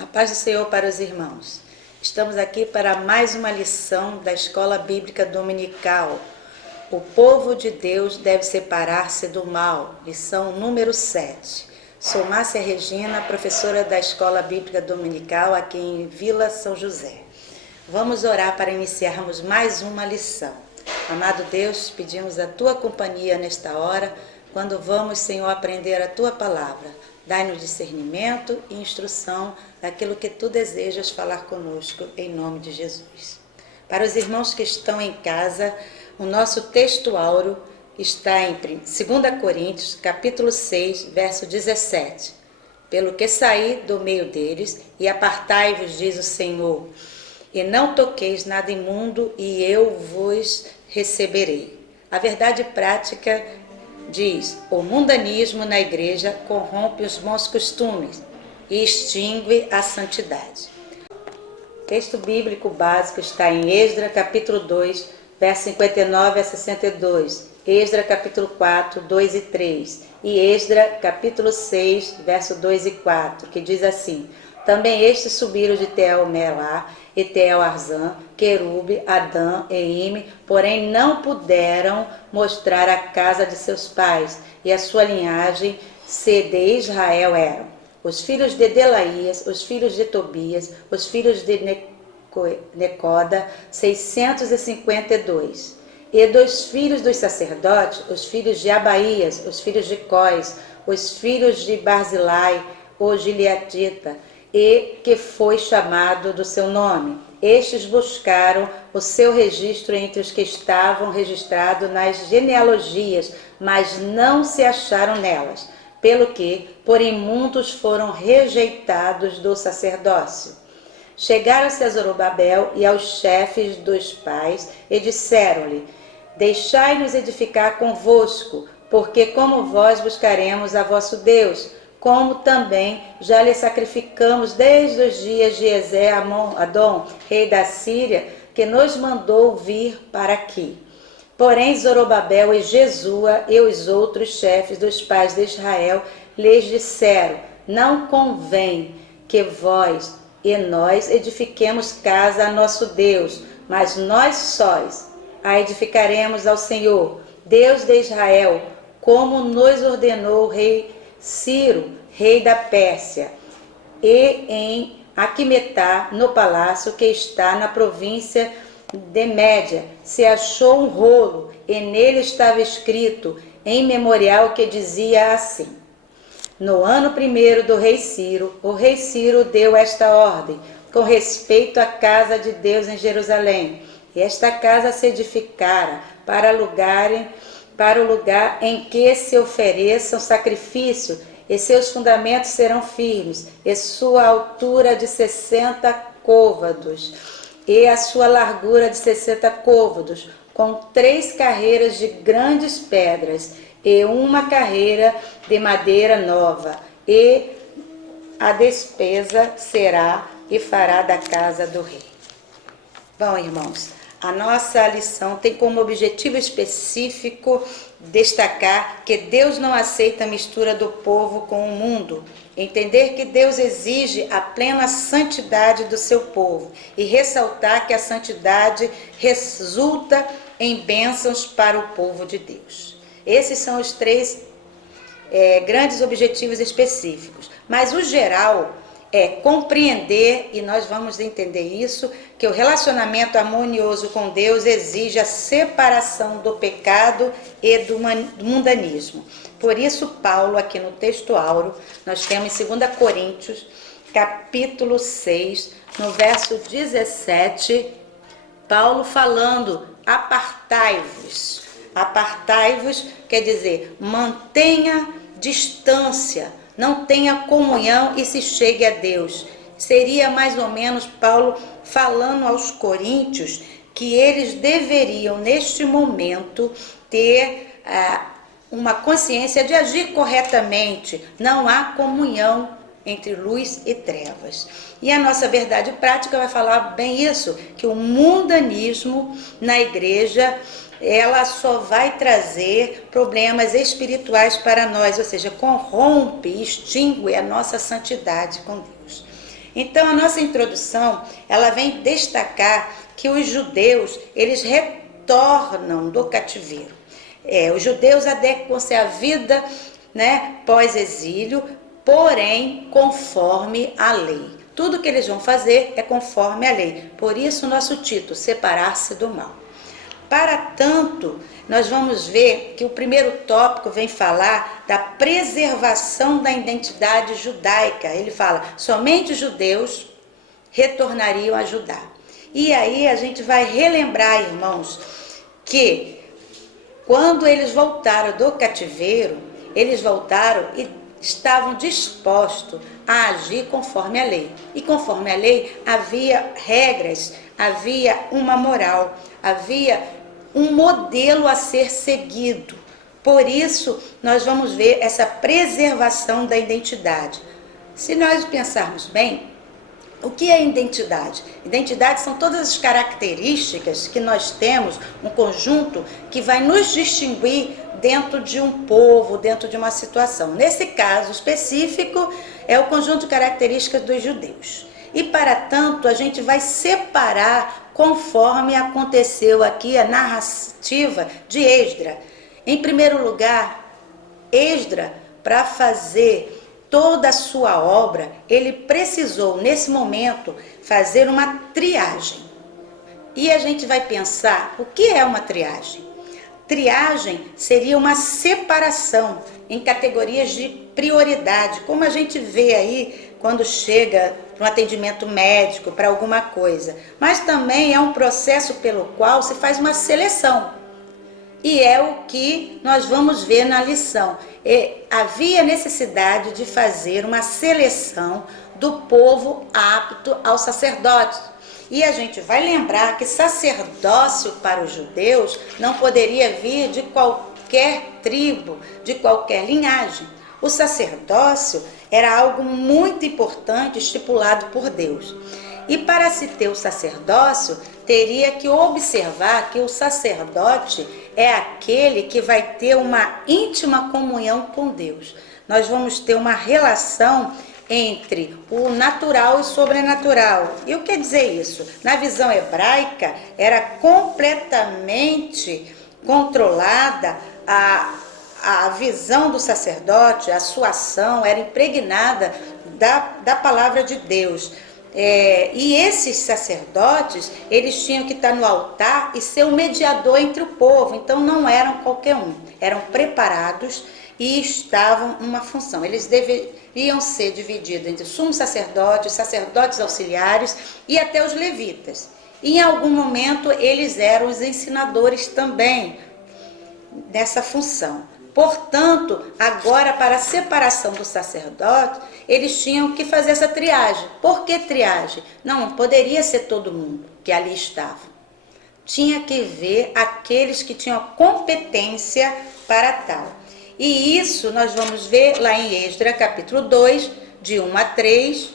A paz do Senhor para os irmãos. Estamos aqui para mais uma lição da Escola Bíblica Dominical. O povo de Deus deve separar-se do mal. Lição número 7. Sou Márcia Regina, professora da Escola Bíblica Dominical aqui em Vila São José. Vamos orar para iniciarmos mais uma lição. Amado Deus, pedimos a Tua companhia nesta hora, quando vamos, Senhor, aprender a Tua palavra. Dai-nos discernimento e instrução daquilo que Tu desejas falar conosco, em nome de Jesus. Para os irmãos que estão em casa, o nosso texto áureo está em 2 Coríntios, capítulo 6, verso 17. Pelo que saí do meio deles, e apartai-vos, diz o Senhor, e não toqueis nada imundo, e eu vos receberei. A verdade prática diz: o mundanismo na igreja corrompe os bons costumes e extingue a santidade. O texto bíblico básico está em Esdras, capítulo 2, versos 59 a 62, Esdras, capítulo 4, 2 e 3, e Esdras, capítulo 6, verso 2 e 4, que diz assim: também estes subiram de Tel-Melá e Tel-Arzã, Querube, Adã e Ime, porém não puderam mostrar a casa de seus pais, e a sua linhagem se de Israel eram os filhos de Delaías, os filhos de Tobias, os filhos de Necoda, 652. E dos filhos dos sacerdotes, os filhos de Abaías, os filhos de Cós, os filhos de Barzilai, o Gileadita, e que foi chamado do seu nome. Estes buscaram o seu registro entre os que estavam registrados nas genealogias, mas não se acharam nelas, pelo que, por imundos, foram rejeitados do sacerdócio. Chegaram-se a Zorobabel e aos chefes dos pais e disseram-lhe: deixai-nos edificar convosco, porque como vós buscaremos a vosso Deus, como também já lhe sacrificamos desde os dias de Esé-Adom, rei da Síria, que nos mandou vir para aqui. Porém, Zorobabel e Jesua e os outros chefes dos pais de Israel lhes disseram: não convém que vós e nós edifiquemos casa a nosso Deus, mas nós sós a edificaremos ao Senhor, Deus de Israel, como nos ordenou o rei Ciro, rei da Pérsia, e em Aquimetá, no palácio que está na província de Média, se achou um rolo, e nele estava escrito, em memorial, que dizia assim: no ano 1º do rei Ciro, o rei Ciro deu esta ordem, com respeito à casa de Deus em Jerusalém, e esta casa se edificara para o lugar em que se ofereçam sacrifício, e seus fundamentos serão firmes, e sua altura de 60 côvados, e a sua largura de 60 côvados, com 3 carreiras de grandes pedras, e uma carreira de madeira nova, e a despesa será e fará da casa do rei. Bom, irmãos, a nossa lição tem como objetivo específico destacar que Deus não aceita a mistura do povo com o mundo, entender que Deus exige a plena santidade do seu povo e ressaltar que a santidade resulta em bênçãos para o povo de Deus. Esses são os 3 grandes objetivos específicos, mas o geral é compreender, e nós vamos entender isso, que o relacionamento harmonioso com Deus exige a separação do pecado e do mundanismo. Por isso, Paulo, aqui no texto áureo, nós temos em 2 Coríntios, capítulo 6, no verso 17, Paulo falando: apartai-vos. Apartai-vos quer dizer, mantenha distância, não tenha comunhão e se chegue a Deus. Seria mais ou menos Paulo falando aos coríntios que eles deveriam, neste momento, ter uma consciência de agir corretamente. Não há comunhão entre luz e trevas. E a nossa verdade prática vai falar bem isso, que o mundanismo na igreja, ela só vai trazer problemas espirituais para nós, ou seja, corrompe, extingue a nossa santidade com Deus. Então, a nossa introdução, ela vem destacar que os judeus, eles retornam do cativeiro. Os judeus adequam-se à vida, né, pós-exílio, porém, conforme a lei. Tudo que eles vão fazer é conforme a lei. Por isso, o nosso título, Separar-se do Mal. Para tanto, nós vamos ver que o primeiro tópico vem falar da preservação da identidade judaica. Ele fala, somente os judeus retornariam a Judá. E aí a gente vai relembrar, irmãos, que quando eles voltaram do cativeiro, eles voltaram e estavam dispostos a agir conforme a lei. E conforme a lei havia regras, havia uma moral, havia um modelo a ser seguido. Por isso, nós vamos ver essa preservação da identidade. Se nós pensarmos bem, o que é identidade? Identidade são todas as características que nós temos, um conjunto que vai nos distinguir dentro de um povo, dentro de uma situação. Nesse caso específico, é o conjunto de características dos judeus. E, para tanto, a gente vai separar conforme aconteceu aqui a narrativa de Esdra. Em primeiro lugar, Esdra, para fazer toda a sua obra, ele precisou, nesse momento, fazer uma triagem. E a gente vai pensar, o que é uma triagem? Triagem seria uma separação em categorias de prioridade, como a gente vê aí quando chega para um atendimento médico, para alguma coisa. Mas também é um processo pelo qual se faz uma seleção. E é o que nós vamos ver na lição. Havia necessidade de fazer uma seleção do povo apto ao sacerdócio. E a gente vai lembrar que sacerdócio para os judeus não poderia vir de qualquer tribo, de qualquer linhagem. O sacerdócio era algo muito importante, estipulado por Deus. E para se ter o sacerdócio, teria que observar que o sacerdote é aquele que vai ter uma íntima comunhão com Deus. Nós vamos ter uma relação entre o natural e o sobrenatural. E o que quer dizer isso? Na visão hebraica, era completamente controlada a visão do sacerdote, a sua ação era impregnada da palavra de Deus. E esses sacerdotes, eles tinham que estar no altar e ser o mediador entre o povo. Então não eram qualquer um, eram preparados e estavam numa função. Eles deveriam ser divididos entre sumo sacerdote, sacerdotes auxiliares e até os levitas. E em algum momento eles eram os ensinadores também dessa função. Portanto, agora para a separação do sacerdote, eles tinham que fazer essa triagem. Por que triagem? Não poderia ser todo mundo que ali estava. Tinha que ver aqueles que tinham competência para tal. E isso nós vamos ver lá em Esdra, capítulo 2, de 1 a 3.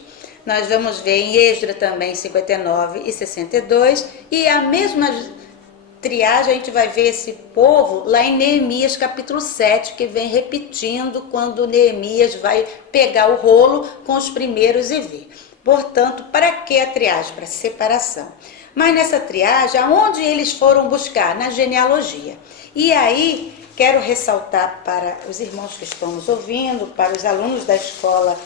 Nós vamos ver em Esdra também 59 e 62. E a mesma triagem a gente vai ver esse povo lá em Neemias, capítulo 7, que vem repetindo quando Neemias vai pegar o rolo com os primeiros e ver. Portanto, para que a triagem? Para separação. Mas nessa triagem, aonde eles foram buscar? Na genealogia. E aí, quero ressaltar para os irmãos que estão nos ouvindo, para os alunos da escola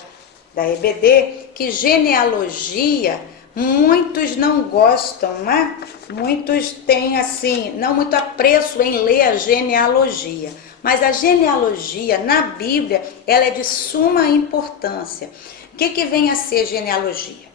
da EBD, que genealogia, muitos não gostam, né? Muitos têm, assim, não muito apreço em ler a genealogia. Mas a genealogia, na Bíblia, ela é de suma importância. O que vem a ser genealogia?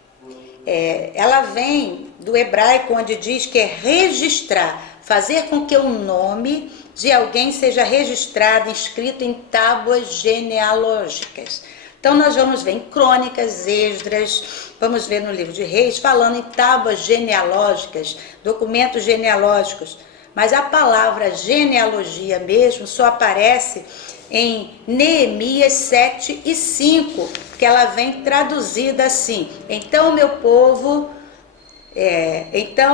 Ela vem do hebraico, onde diz que é registrar, fazer com que o nome de alguém seja registrado, inscrito em tábuas genealógicas. Então nós vamos ver em Crônicas, Esdras, vamos ver no livro de Reis, falando em tábuas genealógicas, documentos genealógicos. Mas a palavra genealogia mesmo só aparece em Neemias 7 e 5, que ela vem traduzida assim: então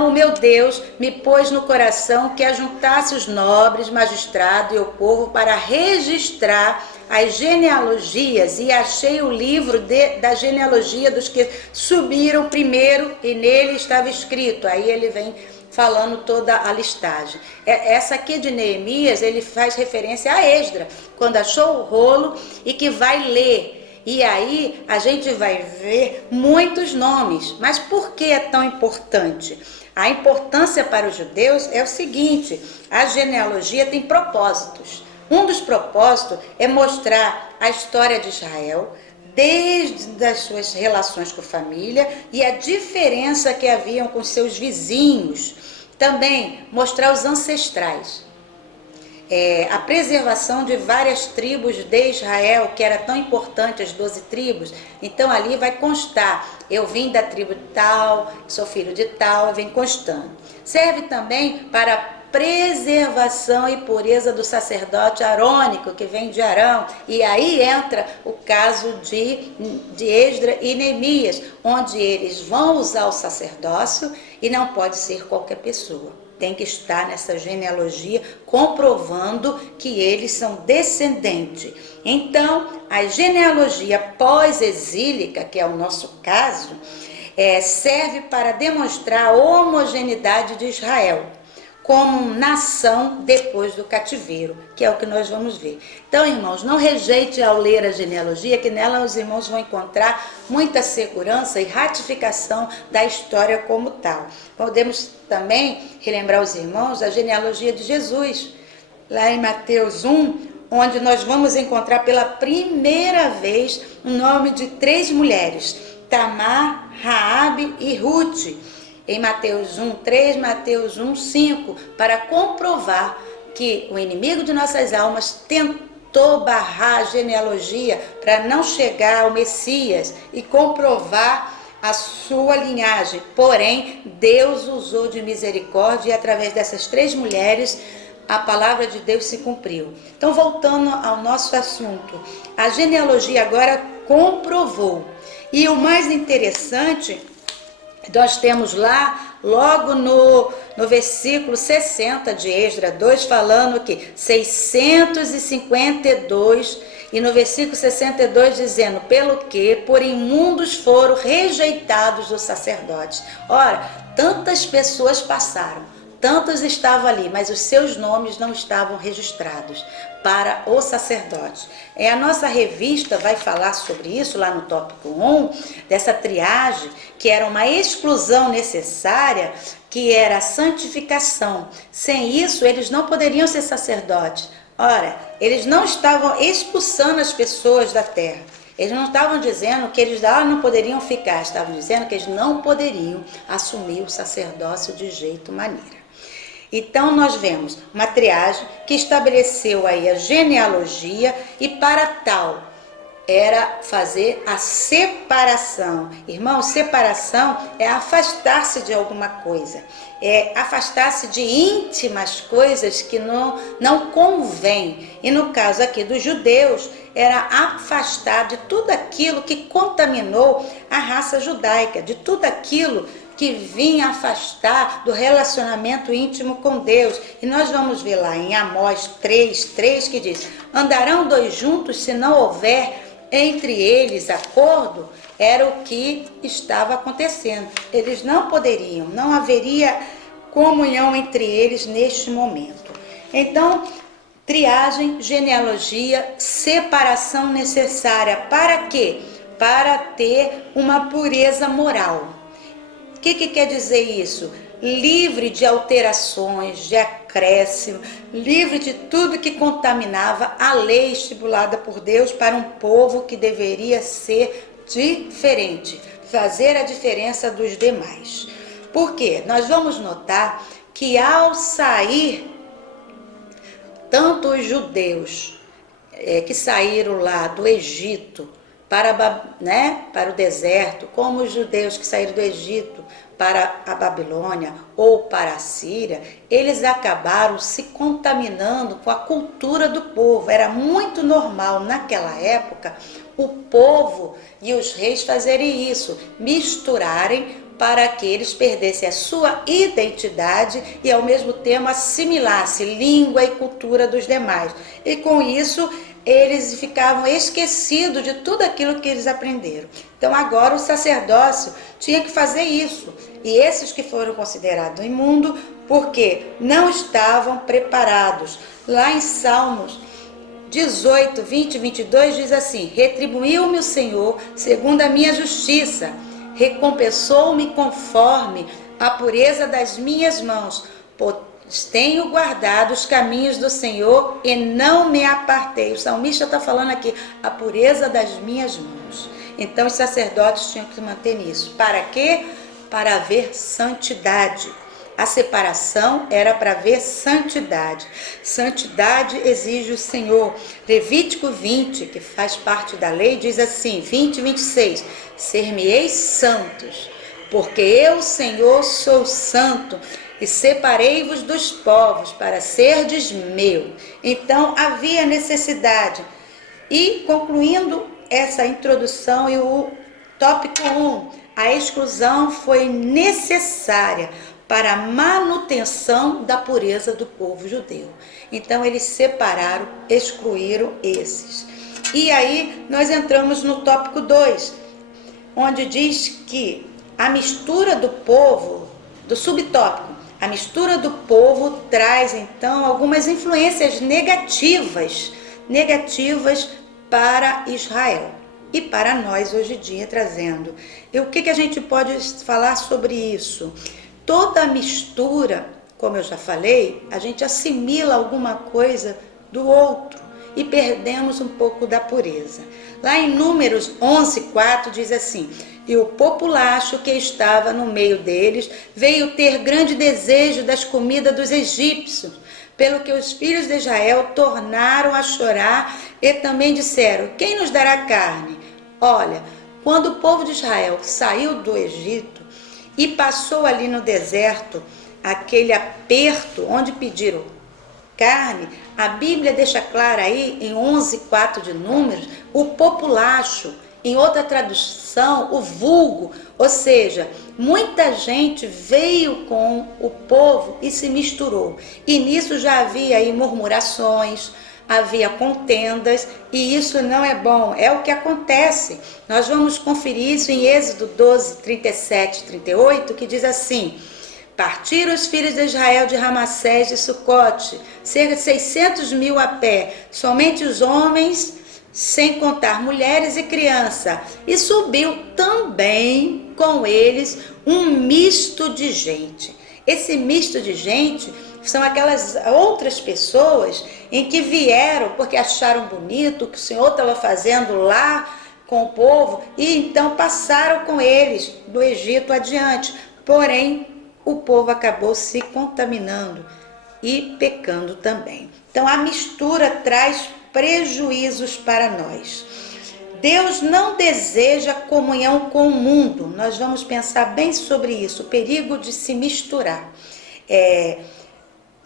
o meu Deus me pôs no coração que ajuntasse os nobres, magistrados e o povo para registrar as genealogias e achei o livro da genealogia dos que subiram primeiro e nele estava escrito. Aí ele vem falando toda a listagem. Essa aqui de Neemias, ele faz referência a Esdra, quando achou o rolo e que vai ler. E aí a gente vai ver muitos nomes. Mas por que é tão importante? A importância para os judeus é o seguinte: a genealogia tem propósitos. Um dos propósitos é mostrar a história de Israel, desde as suas relações com a família e a diferença que haviam com seus vizinhos. Também mostrar os ancestrais. A preservação de várias tribos de Israel, que era tão importante, as 12 tribos. Então ali vai constar, eu vim da tribo de tal, sou filho de tal, vem constando. Serve também para preservação e pureza do sacerdote arônico, que vem de Arão. E aí entra o caso de Esdra e Neemias, onde eles vão usar o sacerdócio e não pode ser qualquer pessoa. Tem que estar nessa genealogia comprovando que eles são descendentes. Então, a genealogia pós-exílica, que é o nosso caso, serve para demonstrar a homogeneidade de Israel como nação depois do cativeiro, que é o que nós vamos ver. Então, irmãos, não rejeite ao ler a genealogia, que nela os irmãos vão encontrar muita segurança e ratificação da história como tal. Podemos também relembrar os irmãos a genealogia de Jesus, lá em Mateus 1, onde nós vamos encontrar pela primeira vez o nome de 3 mulheres, Tamar, Raabe e Ruth, em Mateus 1:3, Mateus 1:5, para comprovar que o inimigo de nossas almas tentou barrar a genealogia para não chegar ao Messias e comprovar a sua linhagem. Porém, Deus usou de misericórdia e através dessas 3 mulheres a palavra de Deus se cumpriu. Então, voltando ao nosso assunto, a genealogia agora comprovou. E o mais interessante, nós temos lá, logo no versículo 60 de Esdra 2, falando que 652, e no versículo 62 dizendo, pelo que por imundos foram rejeitados os sacerdotes. Ora, tantas pessoas passaram, tantos estavam ali, mas os seus nomes não estavam registrados para o sacerdote. A nossa revista vai falar sobre isso lá no tópico 1, dessa triagem, que era uma exclusão necessária, que era a santificação. Sem isso, eles não poderiam ser sacerdotes. Ora, eles não estavam expulsando as pessoas da terra. Eles não estavam dizendo que eles não poderiam ficar, estavam dizendo que eles não poderiam assumir o sacerdócio de jeito maneira. Então, nós vemos uma triagem que estabeleceu aí a genealogia e para tal era fazer a separação. Irmão, separação é afastar-se de alguma coisa, é afastar-se de íntimas coisas que não convém. E no caso aqui dos judeus, era afastar de tudo aquilo que contaminou a raça judaica, de tudo aquilo que vinha afastar do relacionamento íntimo com Deus. E nós vamos ver lá em Amós 3:3 que diz, andarão 2 juntos se não houver entre eles acordo? Era o que estava acontecendo. Eles não poderiam, não haveria comunhão entre eles neste momento. Então, triagem, genealogia, separação necessária. Para quê? Para ter uma pureza moral. O que quer dizer isso? Livre de alterações, de acréscimo, livre de tudo que contaminava a lei estipulada por Deus para um povo que deveria ser diferente, fazer a diferença dos demais. Por quê? Nós vamos notar que ao sair, tanto os judeus que saíram lá do Egito para o deserto, como os judeus que saíram do Egito para a Babilônia ou para a Síria, eles acabaram se contaminando com a cultura do povo. Era muito normal naquela época o povo e os reis fazerem isso, misturarem para que eles perdessem a sua identidade e ao mesmo tempo assimilassem língua e cultura dos demais. E com isso eles ficavam esquecidos de tudo aquilo que eles aprenderam. Então agora o sacerdócio tinha que fazer isso. E esses que foram considerados imundos, porque não estavam preparados. Lá em Salmos 18, 20 e 22 diz assim: retribuiu-me o Senhor segundo a minha justiça, recompensou-me conforme a pureza das minhas mãos, pois tenho guardado os caminhos do Senhor e não me apartei. O salmista está falando aqui, a pureza das minhas mãos. Então os sacerdotes tinham que se manter nisso. Para quê? Para haver santidade. A separação era para haver santidade. Santidade exige o Senhor. Levítico 20, que faz parte da lei, diz assim, 20 e 26, ser-me-eis santos, porque eu, Senhor, sou santo, e separei-vos dos povos para serdes meu. Então havia necessidade. E concluindo essa introdução e o tópico 1, a exclusão foi necessária para a manutenção da pureza do povo judeu. Então eles separaram, excluíram esses. E aí nós entramos no tópico 2, onde diz que a mistura do povo, do subtópico, a mistura do povo traz então algumas influências negativas para Israel e para nós hoje em dia trazendo. E o que a gente pode falar sobre isso? Toda mistura, como eu já falei, a gente assimila alguma coisa do outro e perdemos um pouco da pureza. Lá em Números 11:4 diz assim: e o populacho que estava no meio deles veio ter grande desejo das comidas dos egípcios, pelo que os filhos de Israel tornaram a chorar e também disseram: quem nos dará carne? Olha, quando o povo de Israel saiu do Egito e passou ali no deserto, aquele aperto onde pediram carne, a Bíblia deixa claro aí em 11:4 de Números, o populacho, em outra tradução, o vulgo, ou seja, muita gente veio com o povo e se misturou. E nisso já havia aí murmurações, havia contendas, e isso não é bom, é o que acontece. Nós vamos conferir isso em Êxodo 12, 37 e 38, que diz assim: partiram os filhos de Israel de Ramassés de Sucote, cerca de 600.000 a pé, somente os homens, sem contar mulheres e crianças, e subiu também com eles um misto de gente. Esse misto de gente são aquelas outras pessoas em que vieram porque acharam bonito o que o Senhor estava fazendo lá com o povo e então passaram com eles do Egito adiante. Porém, o povo acabou se contaminando e pecando também. Então a mistura traz prejuízos para nós. Deus não deseja comunhão com o mundo. Nós vamos pensar bem sobre isso, o perigo de se misturar.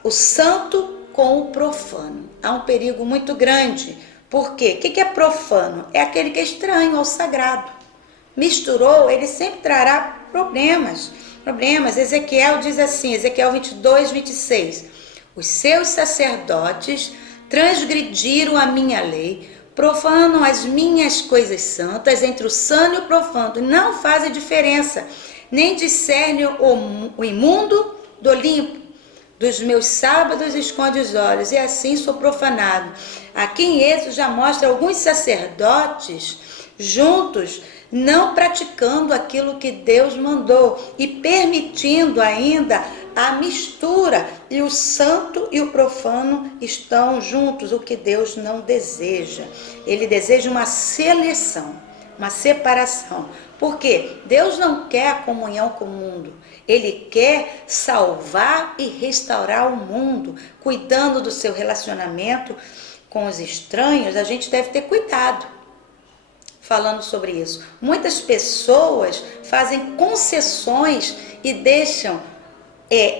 O santo com o profano. Há um perigo muito grande. Por quê? O que é profano? É aquele que é estranho ao sagrado. Misturou, ele sempre trará problemas. Ezequiel diz assim, Ezequiel 22, 26. Os seus sacerdotes transgrediram a minha lei, profanam as minhas coisas santas entre o sano e o profano. Não fazem diferença, nem discernem o imundo do limpo. Dos meus sábados esconde os olhos, e assim sou profanado. Aqui em Êxodo já mostra alguns sacerdotes juntos, não praticando aquilo que Deus mandou e permitindo ainda a mistura, e o santo e o profano estão juntos, o que Deus não deseja. Ele deseja uma seleção, uma separação. Por quê? Deus não quer a comunhão com o mundo. Ele quer salvar e restaurar o mundo, cuidando do seu relacionamento com os estranhos. A gente deve ter cuidado falando sobre isso. Muitas pessoas fazem concessões e deixam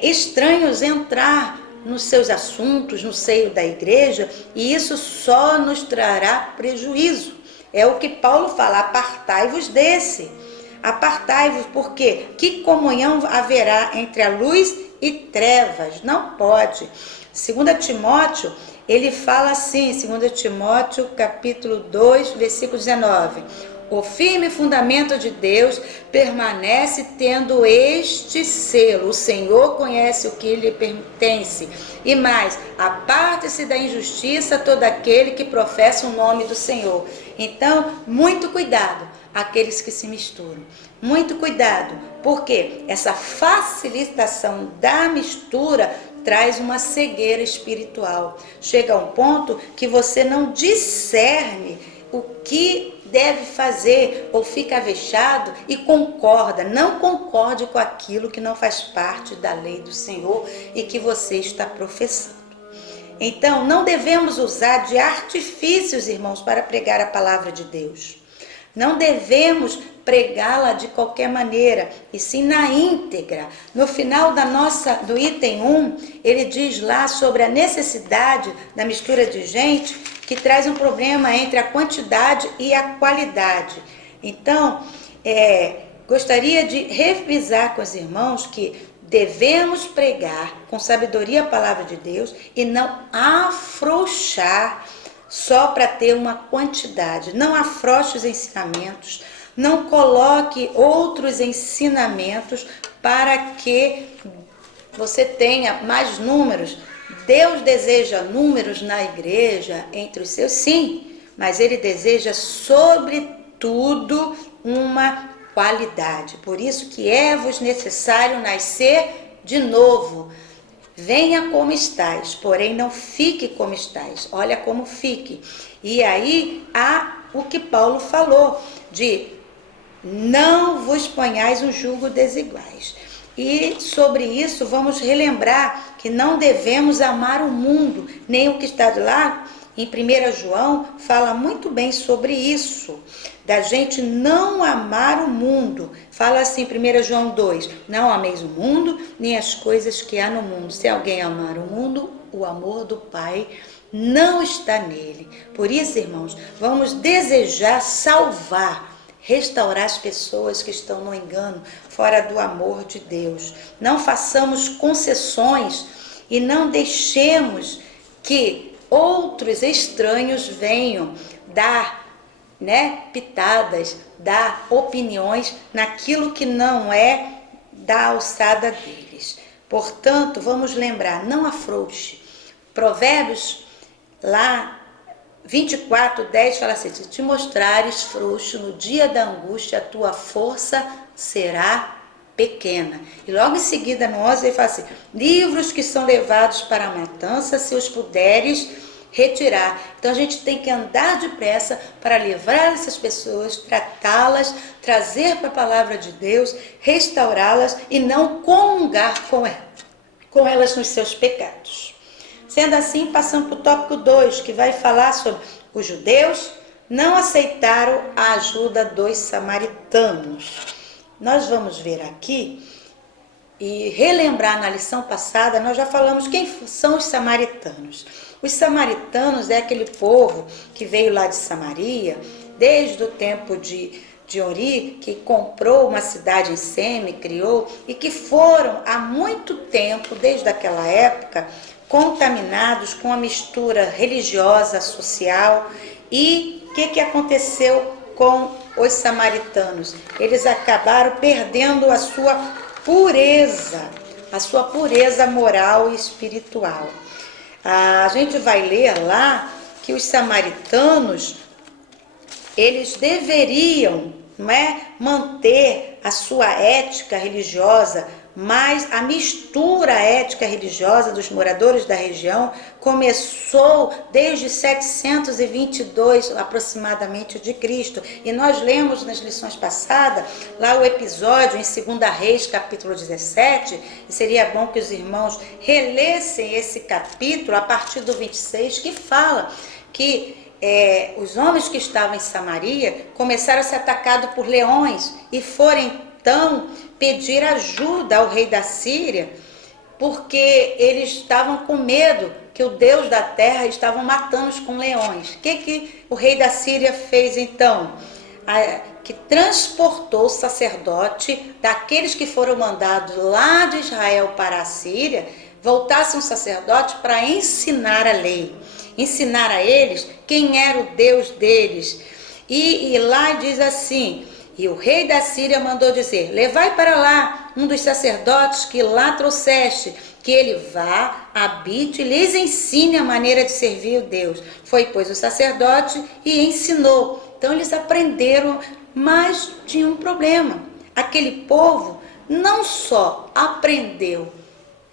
estranhos entrar nos seus assuntos, no seio da igreja, e isso só nos trará prejuízo. É o que Paulo fala: apartai-vos desse. Apartai-vos, porque que comunhão haverá entre a luz e trevas? Não pode. 2 Timóteo ele fala assim, em 2 Timóteo, capítulo 2, versículo 19. O firme fundamento de Deus permanece tendo este selo: o Senhor conhece o que lhe pertence. E mais, aparte-se da injustiça todo aquele que professa o nome do Senhor. Então, muito cuidado, aqueles que se misturam. Muito cuidado, porque essa facilitação da mistura traz uma cegueira espiritual. Chega a um ponto que você não discerne o que deve fazer, ou fica avexado e concorda. Não concorde com aquilo que não faz parte da lei do Senhor e que você está professando. Então, não devemos usar de artifícios, irmãos, para pregar a palavra de Deus. Não devemos pregá-la de qualquer maneira, e sim na íntegra. No final do item 1, ele diz lá sobre a necessidade da mistura de gente, que traz um problema entre a quantidade e a qualidade. Então, gostaria de revisar com os irmãos que devemos pregar com sabedoria a palavra de Deus e não afrouxar só para ter uma quantidade. Não afrouxe os ensinamentos, não coloque outros ensinamentos para que você tenha mais números. Deus deseja números na igreja, entre os seus, sim, mas Ele deseja, sobretudo, uma qualidade. Por isso que é-vos necessário nascer de novo. Venha como estáis, porém não fique como estáis. Olha como fique. E aí há o que Paulo falou, de não vos ponhais um jugo desiguais. E sobre isso vamos relembrar que não devemos amar o mundo, nem o que está lá em 1 João fala muito bem sobre isso, da gente não amar o mundo. Fala assim, 1 João 2, não ameis o mundo, nem as coisas que há no mundo. Se alguém amar o mundo, o amor do Pai não está nele. Por isso, irmãos, vamos desejar salvar, restaurar as pessoas que estão no engano, fora do amor de Deus. Não façamos concessões e não deixemos que outros estranhos venham dar pitadas, dar opiniões naquilo que não é da alçada deles. Portanto, vamos lembrar, não afrouxe. Provérbios lá 24:10 fala assim: se te mostrares frouxo no dia da angústia, a tua força será pequena. E logo em seguida no 11 ele fala assim: livros que são levados para a matança, se os puderes retirar. Então a gente tem que andar depressa para livrar essas pessoas, tratá-las, trazer para a palavra de Deus, restaurá-las e não comungar com elas nos seus pecados. Sendo assim, passamos para o tópico 2, que vai falar sobre os judeus não aceitaram a ajuda dos samaritanos. Nós vamos ver aqui e relembrar na lição passada, nós já falamos quem são os samaritanos. Os samaritanos é aquele povo que veio lá de Samaria, desde o tempo de Ori, que comprou uma cidade em Seme, criou, e que foram há muito tempo, desde aquela época, contaminados com a mistura religiosa, social. E o que aconteceu com os samaritanos? Eles acabaram perdendo a sua pureza moral e espiritual. A gente vai ler lá que os samaritanos, eles deveriam manter a sua ética religiosa, mas a mistura ética religiosa dos moradores da região começou desde 722 aproximadamente de Cristo. E nós lemos nas lições passadas lá o episódio em 2 Reis, capítulo 17, e seria bom que os irmãos relessem esse capítulo a partir do 26, que fala que os homens que estavam em Samaria começaram a ser atacados por leões e foram então pedir ajuda ao rei da Síria, porque eles estavam com medo que o Deus da terra estava matando-os com leões. O que o rei da Síria fez então? Que transportou o sacerdote daqueles que foram mandados lá de Israel para a Síria, voltasse um sacerdote para ensinar a lei, ensinar a eles quem era o Deus deles. E lá diz assim, e o rei da Síria mandou dizer, levai para lá um dos sacerdotes que lá trouxeste, que ele vá, habite e lhes ensine a maneira de servir o Deus. Foi, pois, o sacerdote e ensinou. Então eles aprenderam, mas tinha um problema. Aquele povo não só aprendeu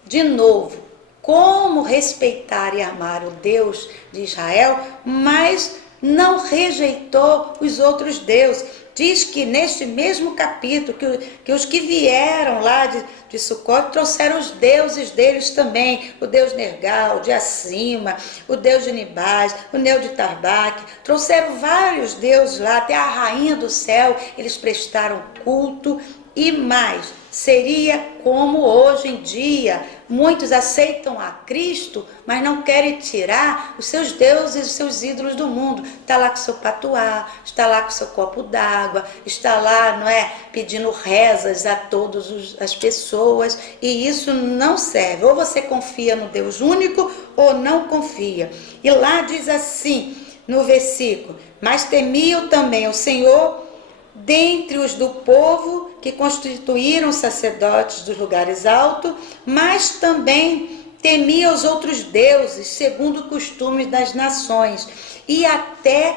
de novo como respeitar e amar o Deus de Israel, mas não rejeitou os outros deuses. Diz que neste mesmo capítulo, que os que vieram lá de Sucote trouxeram os deuses deles também, o deus Nergal, de Acima, o deus de Nibás, o deus de Tarbaque, trouxeram vários deuses lá, até a rainha do céu, eles prestaram culto. E mais, seria como hoje em dia, muitos aceitam a Cristo, mas não querem tirar os seus deuses, os seus ídolos do mundo. Está lá com o seu patuá, está lá com o seu copo d'água, está lá, não é, pedindo rezas a todas as pessoas, e isso não serve. Ou você confia no Deus único, ou não confia. E lá diz assim, no versículo, mas temiam também o Senhor dentre os do povo que constituíram sacerdotes dos lugares altos, mas também temia os outros deuses, segundo o costume das nações, e até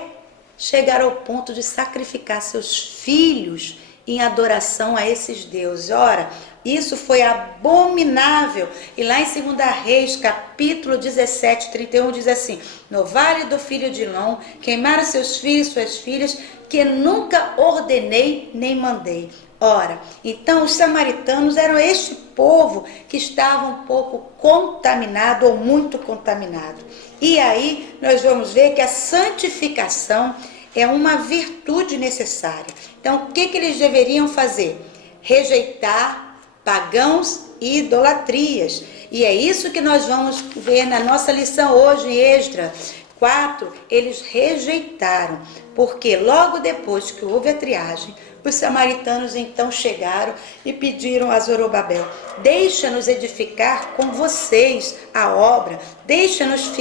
chegar ao ponto de sacrificar seus filhos em adoração a esses deuses. Ora, isso foi abominável. E lá em 2 Reis, capítulo 17, 31, diz assim, no vale do filho de Elom, queimaram seus filhos e suas filhas, que nunca ordenei nem mandei. Ora, então os samaritanos eram este povo que estava um pouco contaminado ou muito contaminado. E aí nós vamos ver que a santificação é uma virtude necessária. Então o que eles deveriam fazer? Rejeitar pagãos e idolatrias. E é isso que nós vamos ver na nossa lição hoje em Esdras 4, eles rejeitaram, porque logo depois que houve a triagem, os samaritanos então chegaram e pediram a Zorobabel, deixa-nos edificar com vocês a obra, deixa-nos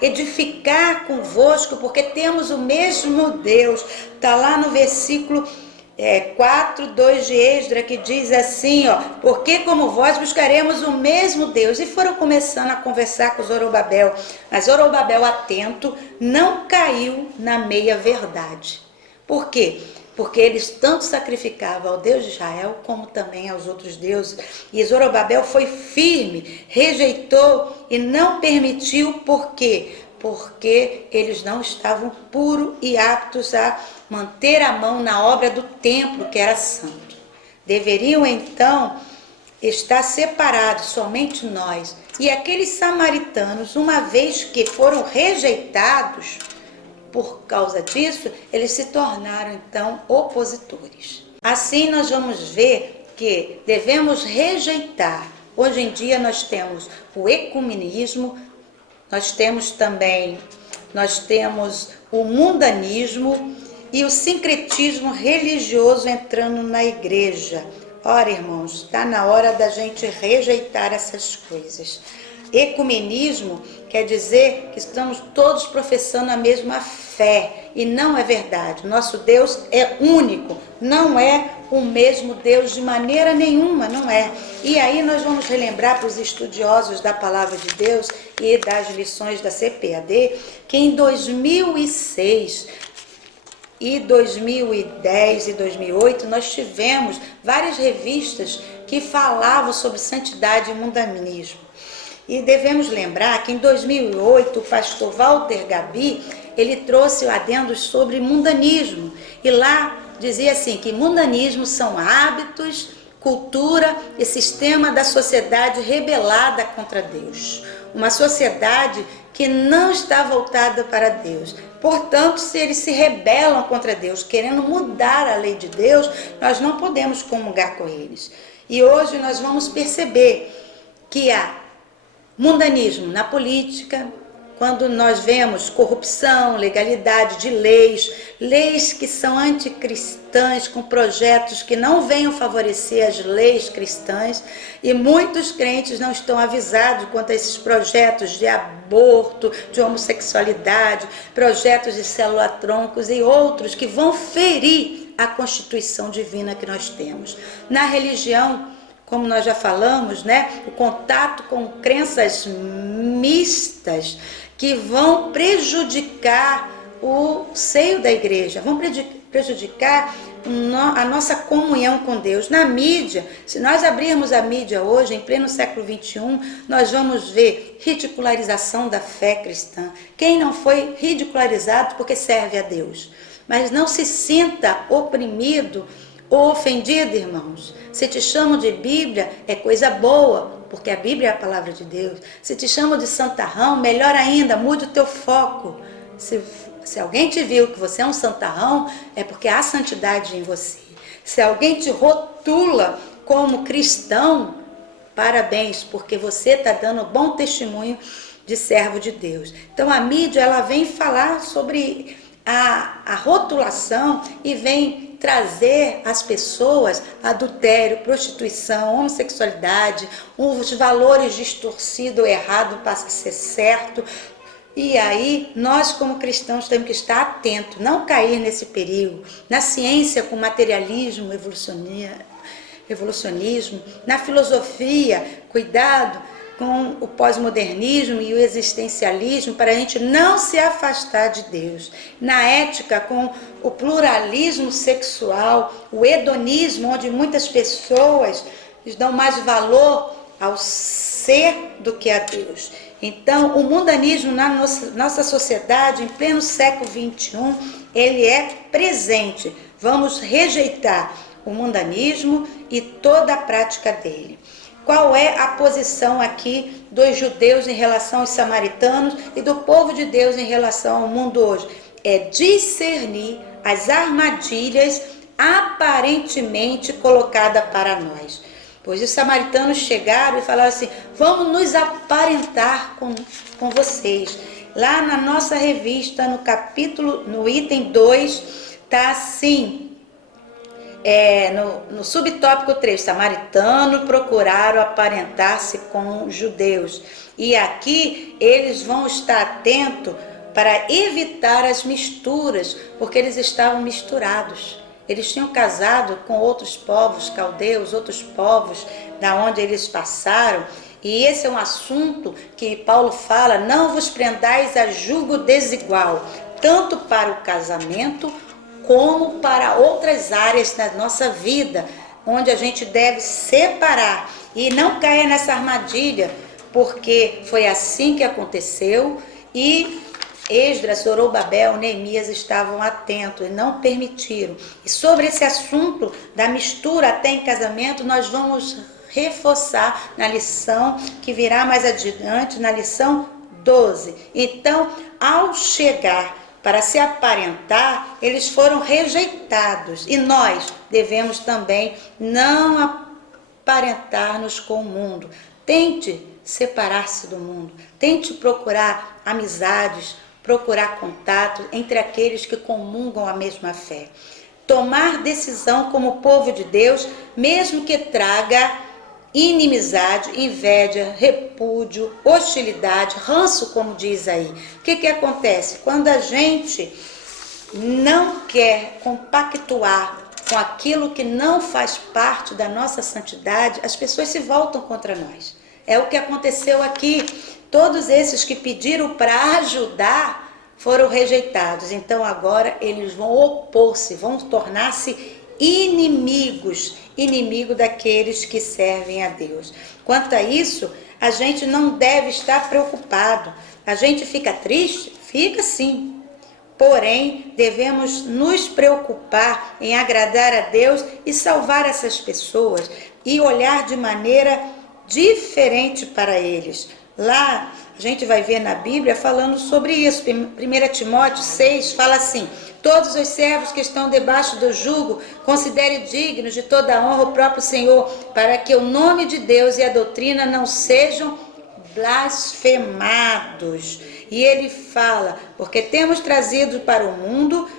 edificar convosco, porque temos o mesmo Deus. Está lá no versículo 4, 2 de Esdras, que diz assim, ó, porque como vós buscaremos o mesmo Deus. E foram começando a conversar com Zorobabel, mas Zorobabel, atento, não caiu na meia verdade. Por quê? Porque eles tanto sacrificavam ao Deus de Israel, como também aos outros deuses. E Zorobabel foi firme, rejeitou e não permitiu. Por quê? Porque eles não estavam puros e aptos a manter a mão na obra do templo, que era santo. Deveriam então estar separados, somente nós. E aqueles samaritanos, uma vez que foram rejeitados, por causa disso, eles se tornaram então opositores. Assim nós vamos ver que devemos rejeitar. Hoje em dia nós temos o ecumenismo, nós temos o mundanismo e o sincretismo religioso entrando na igreja. Ora, irmãos, está na hora da gente rejeitar essas coisas. Ecumenismo quer dizer que estamos todos professando a mesma fé, e não é verdade. Nosso Deus é único, não é o mesmo Deus de maneira nenhuma, não é. E aí nós vamos relembrar para os estudiosos da Palavra de Deus e das lições da CPAD, que em 2006 e 2010 e 2008 nós tivemos várias revistas que falavam sobre santidade e mundanismo. E devemos lembrar que em 2008 o pastor Walter Gabi, ele trouxe adendos sobre mundanismo. E lá dizia assim, que mundanismo são hábitos, cultura e sistema da sociedade rebelada contra Deus. Uma sociedade que não está voltada para Deus. Portanto, se eles se rebelam contra Deus, querendo mudar a lei de Deus, nós não podemos comungar com eles. E hoje nós vamos perceber que há mundanismo na política, quando nós vemos corrupção, legalidade de leis que são anticristãs, com projetos que não venham favorecer as leis cristãs, e muitos crentes não estão avisados quanto a esses projetos de aborto, de homossexualidade, projetos de célula-troncos e outros que vão ferir a constituição divina que nós temos. Na religião, como nós já falamos, né, o contato com crenças mistas que vão prejudicar o seio da igreja, vão prejudicar a nossa comunhão com Deus. Na mídia, se nós abrirmos a mídia hoje, em pleno século XXI, nós vamos ver ridicularização da fé cristã. Quem não foi ridicularizado porque serve a Deus? Mas não se sinta oprimido ou ofendido, irmãos. Se te chamam de Bíblia, é coisa boa, porque a Bíblia é a palavra de Deus. Se te chamam de santarrão, melhor ainda, mude o teu foco. Se alguém te viu que você é um santarrão, é porque há santidade em você. Se alguém te rotula como cristão, parabéns, porque você está dando bom testemunho de servo de Deus. Então a mídia, ela vem falar sobre a rotulação e vem trazer às pessoas adultério, prostituição, homossexualidade, os valores distorcidos, o errado passa a ser certo. E aí, nós como cristãos temos que estar atentos, não cair nesse perigo. Na ciência, com materialismo, evolucionismo, na filosofia, cuidado com o pós-modernismo e o existencialismo, para a gente não se afastar de Deus. Na ética, com o pluralismo sexual, o hedonismo, onde muitas pessoas dão mais valor ao ser do que a Deus. Então, o mundanismo na nossa sociedade, em pleno século XXI, ele é presente. Vamos rejeitar o mundanismo e toda a prática dele. Qual é a posição aqui dos judeus em relação aos samaritanos e do povo de Deus em relação ao mundo hoje? É discernir as armadilhas aparentemente colocadas para nós. Pois os samaritanos chegaram e falaram assim: vamos nos aparentar com vocês. Lá na nossa revista, no item 2, está assim, no subtópico 3, samaritanos procuraram aparentar-se com judeus. E aqui eles vão estar atentos para evitar as misturas, porque eles estavam misturados. Eles tinham casado com outros povos, caldeus, outros povos da onde eles passaram. E esse é um assunto que Paulo fala: não vos prendais a jugo desigual, tanto para o casamento como para outras áreas da nossa vida, onde a gente deve separar e não cair nessa armadilha, porque foi assim que aconteceu. E Esdras, Zorobabel, Neemias estavam atentos e não permitiram. E sobre esse assunto da mistura até em casamento, nós vamos reforçar na lição que virá mais adiante, na lição 12. Então, ao chegar para se aparentar, eles foram rejeitados. E nós devemos também não aparentar-nos com o mundo. Tente separar-se do mundo. Tente procurar amizades, procurar contato entre aqueles que comungam a mesma fé. Tomar decisão como povo de Deus, mesmo que traga inimizade, inveja, repúdio, hostilidade, ranço, como diz aí. O que acontece? Quando a gente não quer compactuar com aquilo que não faz parte da nossa santidade, as pessoas se voltam contra nós. É o que aconteceu aqui. Todos esses que pediram para ajudar foram rejeitados. Então agora eles vão opor-se, vão tornar-se inimigos daqueles que servem a Deus. Quanto a isso, a gente não deve estar preocupado. A gente fica triste? Fica sim. Porém, devemos nos preocupar em agradar a Deus e salvar essas pessoas e olhar de maneira diferente para eles. Lá a gente vai ver na Bíblia falando sobre isso. 1 Timóteo 6 fala assim: todos os servos que estão debaixo do jugo considere dignos de toda a honra o próprio Senhor, para que o nome de Deus e a doutrina não sejam blasfemados. E ele fala, porque temos trazido para o mundo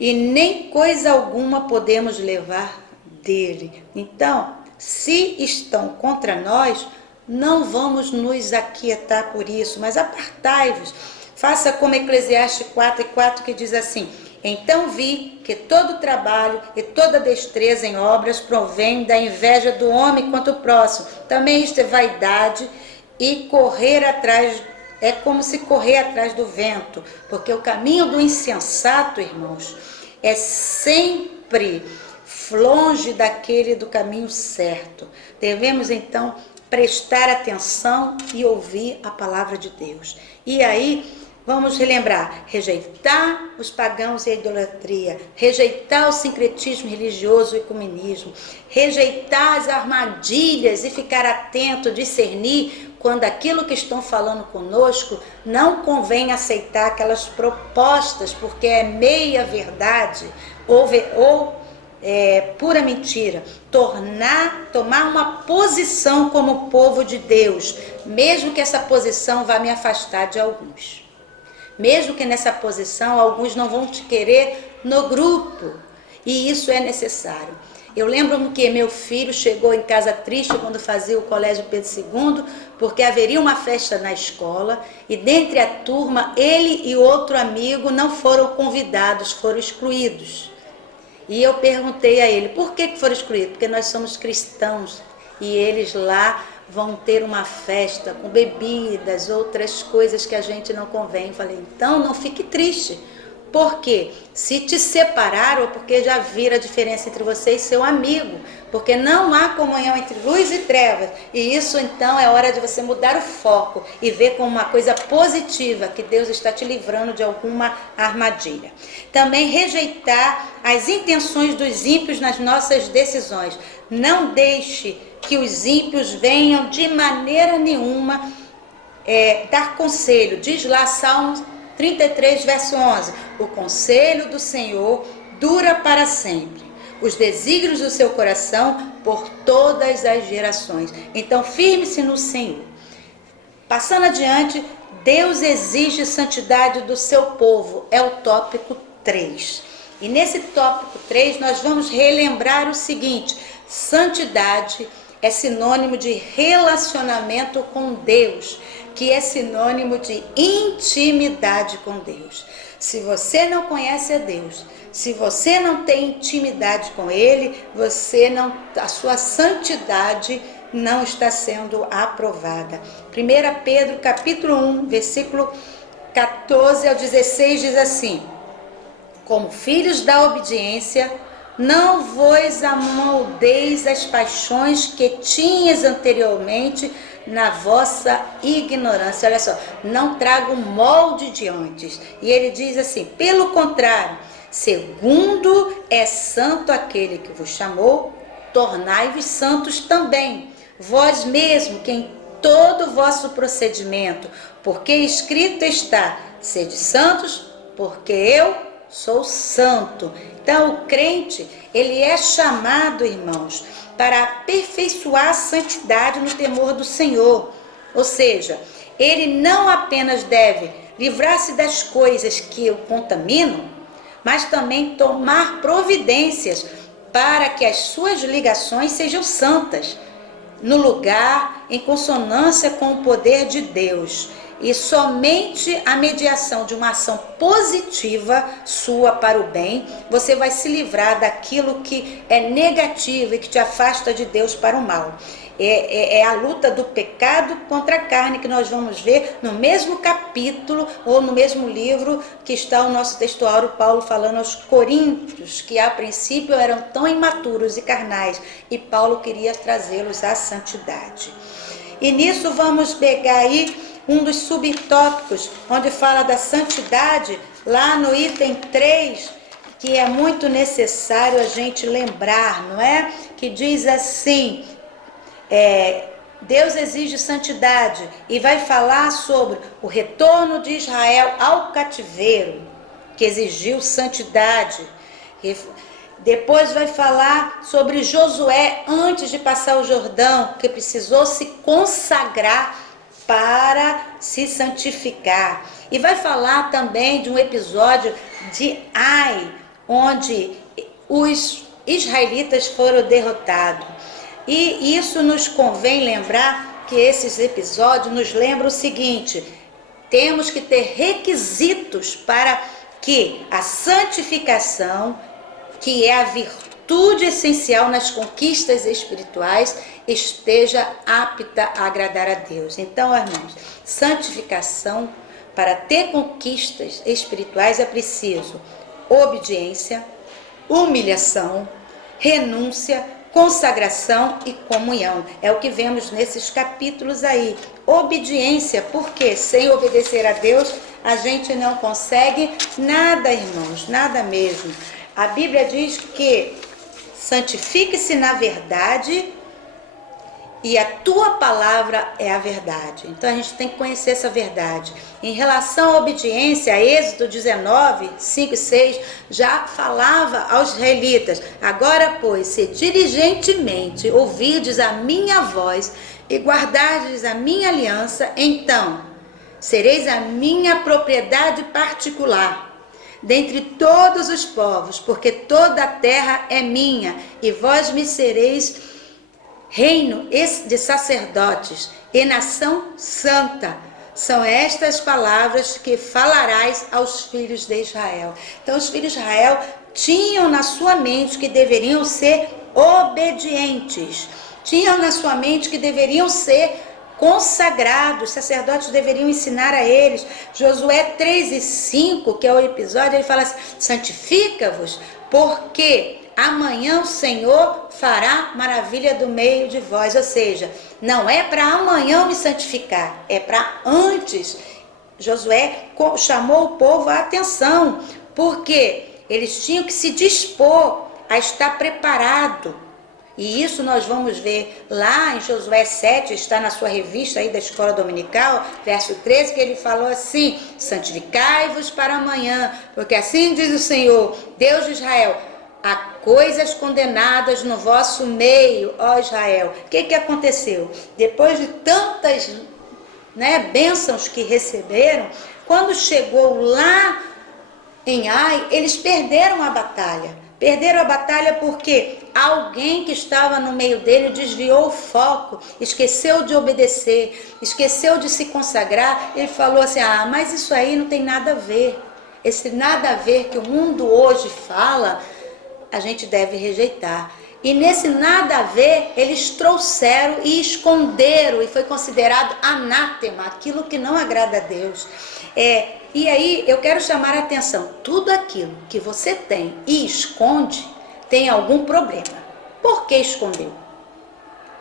e nem coisa alguma podemos levar dele. Então, se estão contra nós, não vamos nos aquietar por isso, mas apartai-vos. Faça como Eclesiastes 4:4, que diz assim: então vi que todo trabalho e toda destreza em obras provém da inveja do homem contra o próximo. Também isto é vaidade e correr atrás, é como se correr atrás do vento, porque o caminho do insensato, irmãos, é sempre longe daquele do caminho certo. Devemos então prestar atenção e ouvir a palavra de Deus. E aí, vamos relembrar, rejeitar os pagãos e a idolatria, rejeitar o sincretismo religioso e o ecumenismo, rejeitar as armadilhas e ficar atento, discernir quando aquilo que estão falando conosco não convém aceitar aquelas propostas, porque é meia verdade ou pura mentira. Tomar uma posição como povo de Deus, mesmo que essa posição vá me afastar de alguns. Mesmo que nessa posição alguns não vão te querer no grupo, e isso é necessário. Eu lembro-me que meu filho chegou em casa triste quando fazia o colégio Pedro II, porque haveria uma festa na escola e dentre a turma ele e outro amigo não foram convidados, foram excluídos. E eu perguntei a ele, por que foram excluídos? Porque nós somos cristãos e eles lá vão ter uma festa com bebidas, outras coisas que a gente não convém. Falei, então não fique triste, porque se te separaram, porque já viram a diferença entre você e seu amigo, porque não há comunhão entre luz e trevas, e isso então é hora de você mudar o foco e ver como uma coisa positiva, que Deus está te livrando de alguma armadilha. Também rejeitar as intenções dos ímpios nas nossas decisões. Não deixe que os ímpios venham de maneira nenhuma dar conselho. Diz lá Salmos 33, verso 11, o conselho do Senhor dura para sempre, os desígnios do seu coração por todas as gerações. Então firme-se no Senhor. Passando adiante, Deus exige santidade do seu povo, é o tópico 3. E nesse tópico 3 nós vamos relembrar o seguinte: santidade é sinônimo de relacionamento com Deus, que é sinônimo de intimidade com Deus. Se você não conhece a Deus, se você não tem intimidade com Ele, a sua santidade não está sendo aprovada. 1 Pedro capítulo 1, versículo 14 ao 16 diz assim: como filhos da obediência, não vos amoldeis as paixões que tinhas anteriormente na vossa ignorância. Olha só, não traga o molde de antes. E ele diz assim, pelo contrário, segundo é santo aquele que vos chamou, tornai-vos santos também, vós mesmo, que em todo o vosso procedimento, porque escrito está, sede santos, porque eu sou santo. Então o crente, ele é chamado, irmãos, para aperfeiçoar a santidade no temor do Senhor. Ou seja, ele não apenas deve livrar-se das coisas que o contaminam, mas também tomar providências para que as suas ligações sejam santas, no lugar, em consonância com o poder de Deus. E somente a mediação de uma ação positiva sua para o bem, você vai se livrar daquilo que é negativo e que te afasta de Deus para o mal. É a luta do pecado contra a carne, que nós vamos ver no mesmo capítulo ou no mesmo livro que está o nosso textuário, Paulo falando aos coríntios, que a princípio eram tão imaturos e carnais, e Paulo queria trazê-los à santidade. E nisso vamos pegar aí um dos subtópicos, onde fala da santidade, lá no item 3, que é muito necessário a gente lembrar, não é? Que diz assim, Deus exige santidade, e vai falar sobre o retorno de Israel ao cativeiro, que exigiu santidade. Depois vai falar sobre Josué antes de passar o Jordão, que precisou se consagrar para se santificar. E vai falar também de um episódio de Ai, onde os israelitas foram derrotados. E isso nos convém lembrar que esses episódios nos lembram o seguinte: temos que ter requisitos para que a santificação, que é a virtude essencial nas conquistas espirituais, esteja apta a agradar a Deus. Então, irmãos, santificação, para ter conquistas espirituais é preciso obediência, humilhação, renúncia, consagração e comunhão. É o que vemos nesses capítulos aí. Obediência, porque sem obedecer a Deus, a gente não consegue nada, irmãos, nada mesmo. A Bíblia diz que santifique-se na verdade e a tua palavra é a verdade. Então a gente tem que conhecer essa verdade. Em relação à obediência, Êxodo 19, 5 e 6, já falava aos israelitas: agora, pois, se diligentemente ouvirdes a minha voz e guardardes a minha aliança, então sereis a minha propriedade particular dentre todos os povos, porque toda a terra é minha, e vós me sereis reino de sacerdotes e nação santa. São estas palavras que falarás aos filhos de Israel. Então os filhos de Israel tinham na sua mente que deveriam ser obedientes, tinham na sua mente que deveriam ser consagrados, os sacerdotes deveriam ensinar a eles. Josué 3 e 5, que é o episódio, ele fala assim: santifica-vos, porque amanhã o Senhor fará maravilha do meio de vós. Ou seja, não é para amanhã me santificar, é para antes. Josué chamou o povo à atenção, porque eles tinham que se dispor a estar preparado. E isso nós vamos ver lá em Josué 7, está na sua revista aí da Escola Dominical, verso 13, que ele falou assim: santificai-vos para amanhã, porque assim diz o Senhor, Deus de Israel: há coisas condenadas no vosso meio, ó Israel. O que aconteceu? Depois de tantas bênçãos que receberam, quando chegou lá em Ai, eles perderam a batalha. Perderam a batalha porque alguém que estava no meio dele desviou o foco, esqueceu de obedecer, esqueceu de se consagrar. Ele falou assim: ah, mas isso aí não tem nada a ver. Esse nada a ver que o mundo hoje fala, a gente deve rejeitar. E nesse nada a ver, eles trouxeram e esconderam, e foi considerado anátema, aquilo que não agrada a Deus. E aí eu quero chamar a atenção: tudo aquilo que você tem e esconde tem algum problema. Por que escondeu?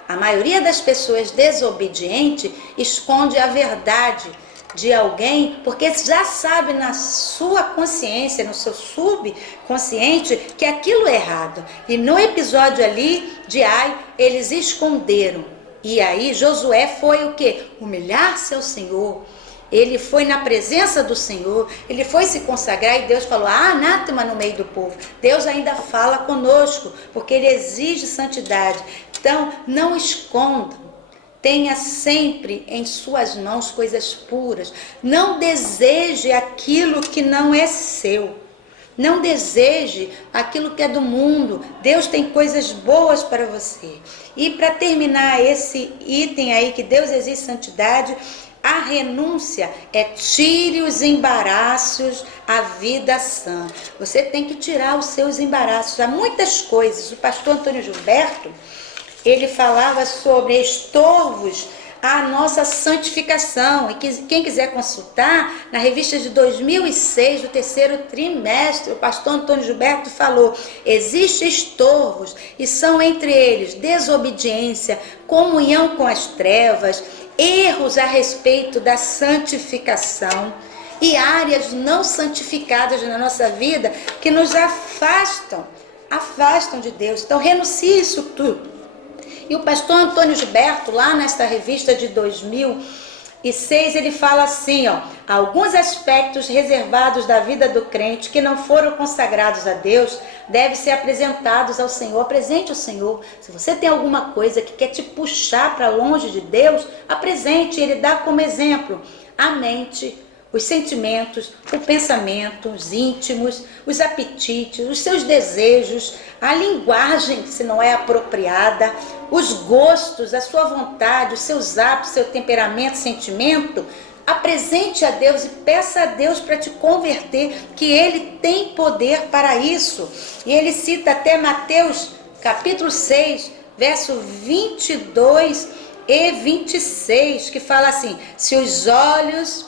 A maioria das pessoas desobedientes esconde a verdade de alguém, porque já sabe na sua consciência, no seu subconsciente, que aquilo é errado. E no episódio ali de Ai, eles esconderam. E aí Josué foi o quê? Humilhar-se ao Senhor. Ele foi na presença do Senhor, ele foi se consagrar, e Deus falou: ah, anátema no meio do povo. Deus ainda fala conosco, porque ele exige santidade. Então, não escondam. Tenha sempre em suas mãos coisas puras. Não deseje aquilo que não é seu. Não deseje aquilo que é do mundo. Deus tem coisas boas para você. E para terminar esse item aí, que Deus exige santidade, a renúncia é: tire os embaraços à vida sã. Você tem que tirar os seus embaraços. Há muitas coisas. O pastor Antônio Gilberto, ele falava sobre estorvos à nossa santificação. E quem quiser consultar, na revista de 2006, do terceiro trimestre, o pastor Antônio Gilberto falou: existem estorvos, e são entre eles desobediência, comunhão com as trevas, erros a respeito da santificação e áreas não santificadas na nossa vida que nos afastam de Deus. Então renuncie isso tudo. E o pastor Antônio Gilberto, lá nesta revista de 2006, ele fala assim, alguns aspectos reservados da vida do crente que não foram consagrados a Deus devem ser apresentados ao Senhor. Apresente ao Senhor. Se você tem alguma coisa que quer te puxar para longe de Deus, apresente. Ele dá como exemplo a mente, os sentimentos, o pensamento, os íntimos, os apetites, os seus desejos, a linguagem, se não é apropriada, os gostos, a sua vontade, os seus hábitos, seu temperamento, sentimento. Apresente a Deus e peça a Deus para te converter, que Ele tem poder para isso. E ele cita até Mateus capítulo 6, verso 22 e 26, que fala assim: se os olhos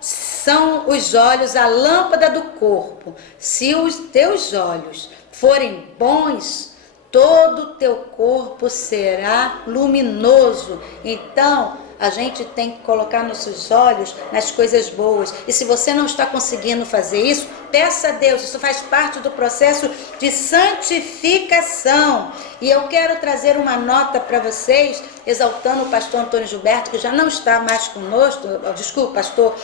são os olhos a lâmpada do corpo, se os teus olhos forem bons, todo o teu corpo será luminoso. Então, a gente tem que colocar nossos olhos nas coisas boas. E se você não está conseguindo fazer isso, peça a Deus. Isso faz parte do processo de santificação. E eu quero trazer uma nota para vocês, exaltando o pastor Antônio Gilberto, que já não está mais conosco. Desculpa, pastor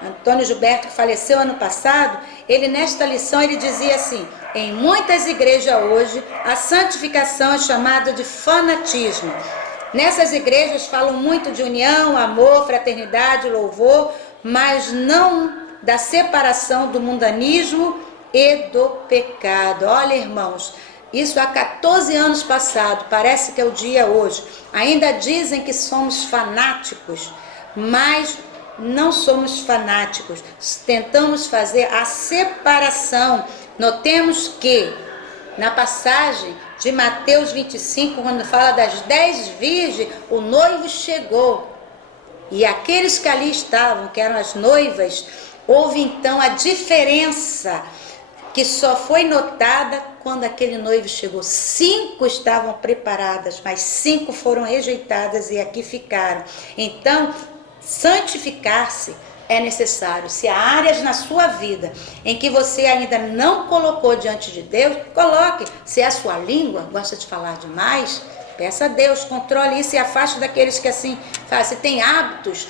Antônio Gilberto, que faleceu ano passado. Ele, nesta lição, ele dizia assim: em muitas igrejas hoje, a santificação é chamada de fanatismo. Nessas igrejas falam muito de união, amor, fraternidade, louvor, mas não da separação do mundanismo e do pecado. Olha, irmãos, isso há 14 anos passado, parece que é o dia hoje. Ainda dizem que somos fanáticos, mas não somos fanáticos. Tentamos fazer a separação. Notemos que na passagem de Mateus 25, quando fala das 10 virgens, o noivo chegou. E aqueles que ali estavam, que eram as noivas, houve então a diferença que só foi notada quando aquele noivo chegou. 5 estavam preparadas, mas 5 foram rejeitadas e aqui ficaram. Então, santificar-se é necessário. Se há áreas na sua vida em que você ainda não colocou diante de Deus, coloque. Se é a sua língua, gosta de falar demais, peça a Deus, controle isso e afaste daqueles que assim fazem. Se tem hábitos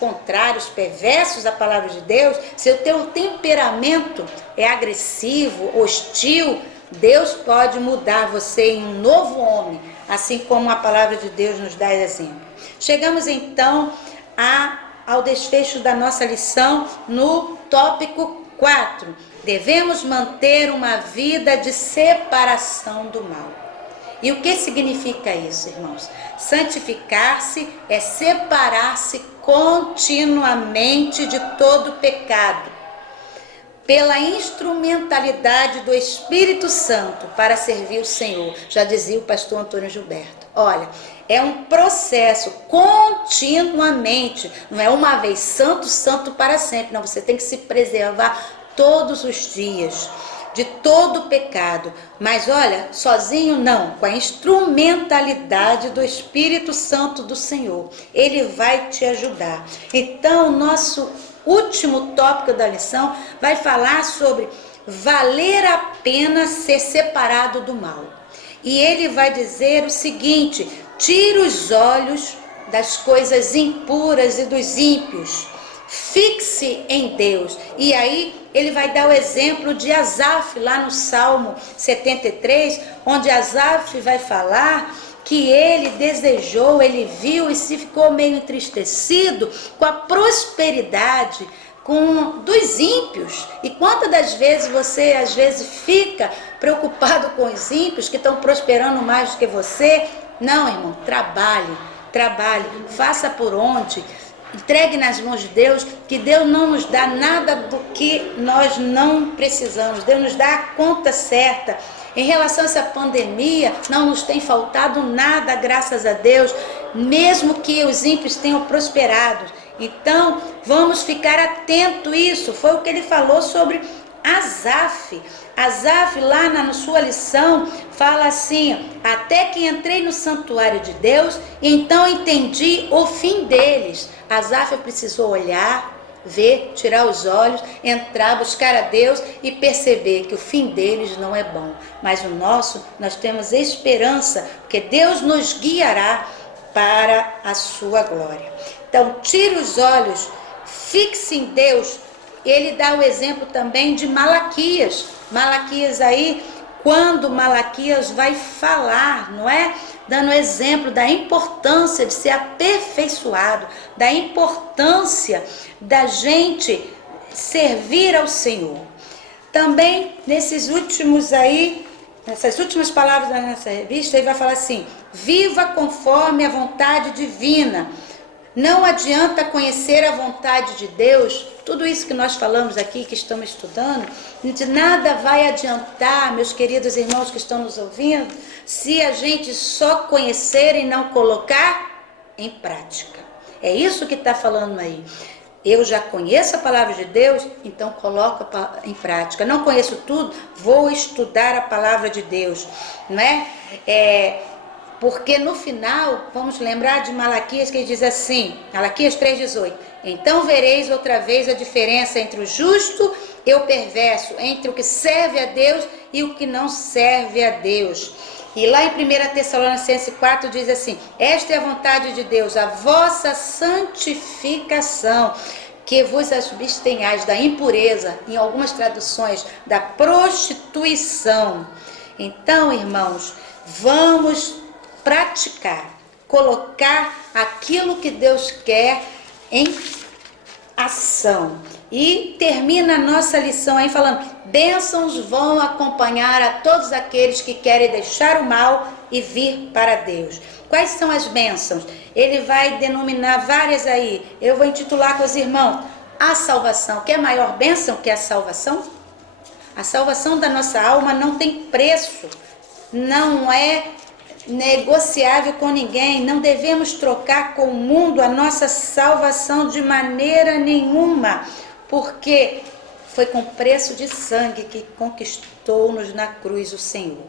contrários, perversos à palavra de Deus, se o teu temperamento é agressivo, hostil, Deus pode mudar você em um novo homem, assim como a palavra de Deus nos dá exemplo. Chegamos então ao desfecho da nossa lição no tópico 4. Devemos manter uma vida de separação do mal. E o que significa isso, irmãos? Santificar-se é separar-se continuamente de todo pecado, pela instrumentalidade do Espírito Santo para servir o Senhor, já dizia o pastor Antônio Gilberto. Olha, é um processo continuamente, não é uma vez santo, santo para sempre, não, você tem que se preservar todos os dias de todo pecado, mas olha, sozinho não, com a instrumentalidade do Espírito Santo do Senhor, Ele vai te ajudar. Então, o nosso último tópico da lição vai falar sobre valer a pena ser separado do mal. E ele vai dizer o seguinte: tire os olhos das coisas impuras e dos ímpios, fixe em Deus. E aí ele vai dar o exemplo de Asaf, lá no Salmo 73, onde Asaf vai falar que ele desejou, ele viu e se ficou meio entristecido com a prosperidade dos ímpios. E quantas das vezes você às vezes fica preocupado com os ímpios que estão prosperando mais do que você? Não, irmão, trabalhe, faça por onde, entregue nas mãos de Deus, que Deus não nos dá nada do que nós não precisamos. Deus nos dá a conta certa. Em relação a essa pandemia, não nos tem faltado nada, graças a Deus, mesmo que os ímpios tenham prosperado. Então, vamos ficar atento a isso. Foi o que ele falou sobre Asaf. Asaf, lá na sua lição, fala assim: até que entrei no santuário de Deus, então entendi o fim deles. Asaf precisou olhar, ver, tirar os olhos, entrar, buscar a Deus e perceber que o fim deles não é bom. Mas o nosso, nós temos esperança, porque Deus nos guiará para a sua glória. Então, tire os olhos, fixe em Deus. Ele dá o exemplo também de Malaquias, Malaquias aí, quando Malaquias vai falar, não é? Dando exemplo da importância de ser aperfeiçoado, da importância da gente servir ao Senhor. Também nessas últimas palavras da nossa revista, ele vai falar assim: viva conforme a vontade divina. Não adianta conhecer a vontade de Deus, tudo isso que nós falamos aqui, que estamos estudando, de nada vai adiantar, meus queridos irmãos que estão nos ouvindo, se a gente só conhecer e não colocar em prática. É isso que está falando aí. Eu já conheço a palavra de Deus, então coloco em prática. Não conheço tudo, vou estudar a palavra de Deus, não é? Porque no final, vamos lembrar de Malaquias, que diz assim, Malaquias 3,18: então vereis outra vez a diferença entre o justo e o perverso, entre o que serve a Deus e o que não serve a Deus. E lá em 1 Tessalonicenses 4 diz assim: esta é a vontade de Deus, a vossa santificação, que vos abstenhais da impureza, em algumas traduções, da prostituição. Então, irmãos, vamos praticar, colocar aquilo que Deus quer em ação. E termina a nossa lição aí falando: bênçãos vão acompanhar a todos aqueles que querem deixar o mal e vir para Deus. Quais são as bênçãos? Ele vai denominar várias aí. Eu vou intitular com os irmãos: a salvação. Que é maior bênção que a salvação? A salvação da nossa alma não tem preço, não é negociável com ninguém, não devemos trocar com o mundo a nossa salvação de maneira nenhuma, porque foi com preço de sangue que conquistou-nos na cruz o Senhor.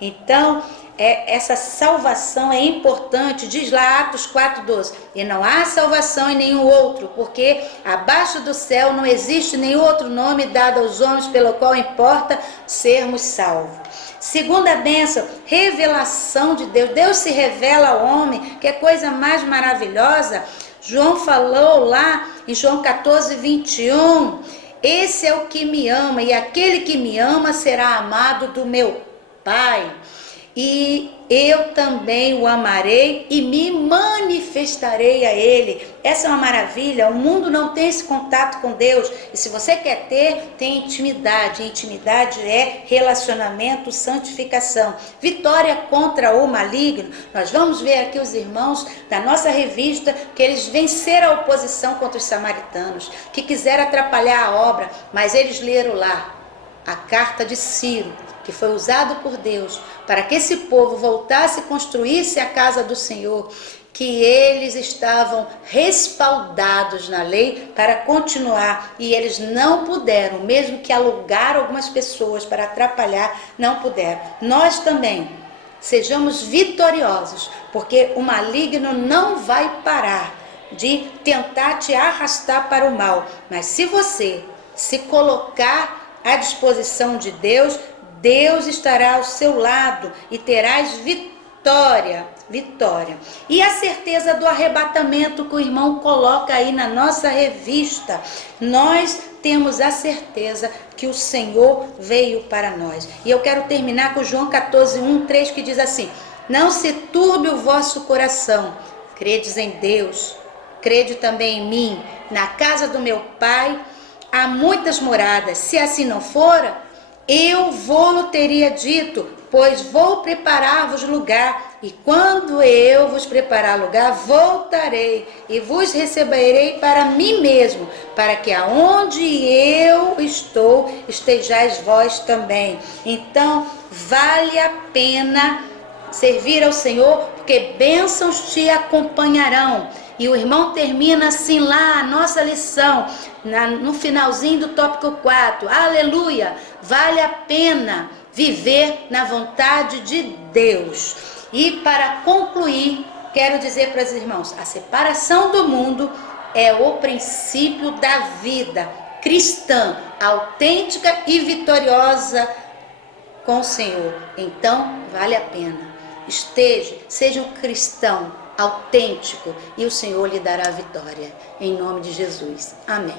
Então, essa salvação é importante, diz lá Atos 4,12: e não há salvação em nenhum outro, porque abaixo do céu não existe nenhum outro nome dado aos homens pelo qual importa sermos salvos. Segunda bênção, revelação de Deus. Deus se revela ao homem, que é coisa mais maravilhosa. João falou lá em João 14:21, esse é o que me ama, e aquele que me ama será amado do meu Pai, e eu também o amarei e me manifestarei a ele. Essa é uma maravilha. O mundo não tem esse contato com Deus, e se você quer ter, tem intimidade. Intimidade é relacionamento, santificação, vitória contra o maligno. Nós vamos ver aqui os irmãos da nossa revista, que eles venceram a oposição contra os samaritanos, que quiseram atrapalhar a obra, mas eles leram lá a carta de Ciro, que foi usado por Deus para que esse povo voltasse e construísse a casa do Senhor, que eles estavam respaldados na lei para continuar, e eles não puderam, mesmo que alugaram algumas pessoas para atrapalhar, não puderam. Nós também sejamos vitoriosos, porque o maligno não vai parar de tentar te arrastar para o mal, mas se você se colocar à disposição de Deus, Deus estará ao seu lado e terás vitória. E a certeza do arrebatamento que o irmão coloca aí na nossa revista. Nós temos a certeza que o Senhor veio para nós. E eu quero terminar com João 14:1-3, que diz assim: não se turbe o vosso coração, credes em Deus, crede também em mim. Na casa do meu Pai há muitas moradas, se assim não fora, eu vou-lo teria dito, pois vou preparar-vos lugar, e quando eu vos preparar lugar, voltarei e vos receberei para mim mesmo, para que aonde eu estou, estejais vós também. Então, vale a pena servir ao Senhor, porque bênçãos te acompanharão. E o irmão termina assim lá a nossa lição, no finalzinho do tópico 4. Aleluia! Vale a pena viver na vontade de Deus. E para concluir, quero dizer para os irmãos, a separação do mundo é o princípio da vida cristã, autêntica e vitoriosa com o Senhor. Então, vale a pena. Seja um cristão autêntico e o Senhor lhe dará a vitória. Em nome de Jesus. Amém.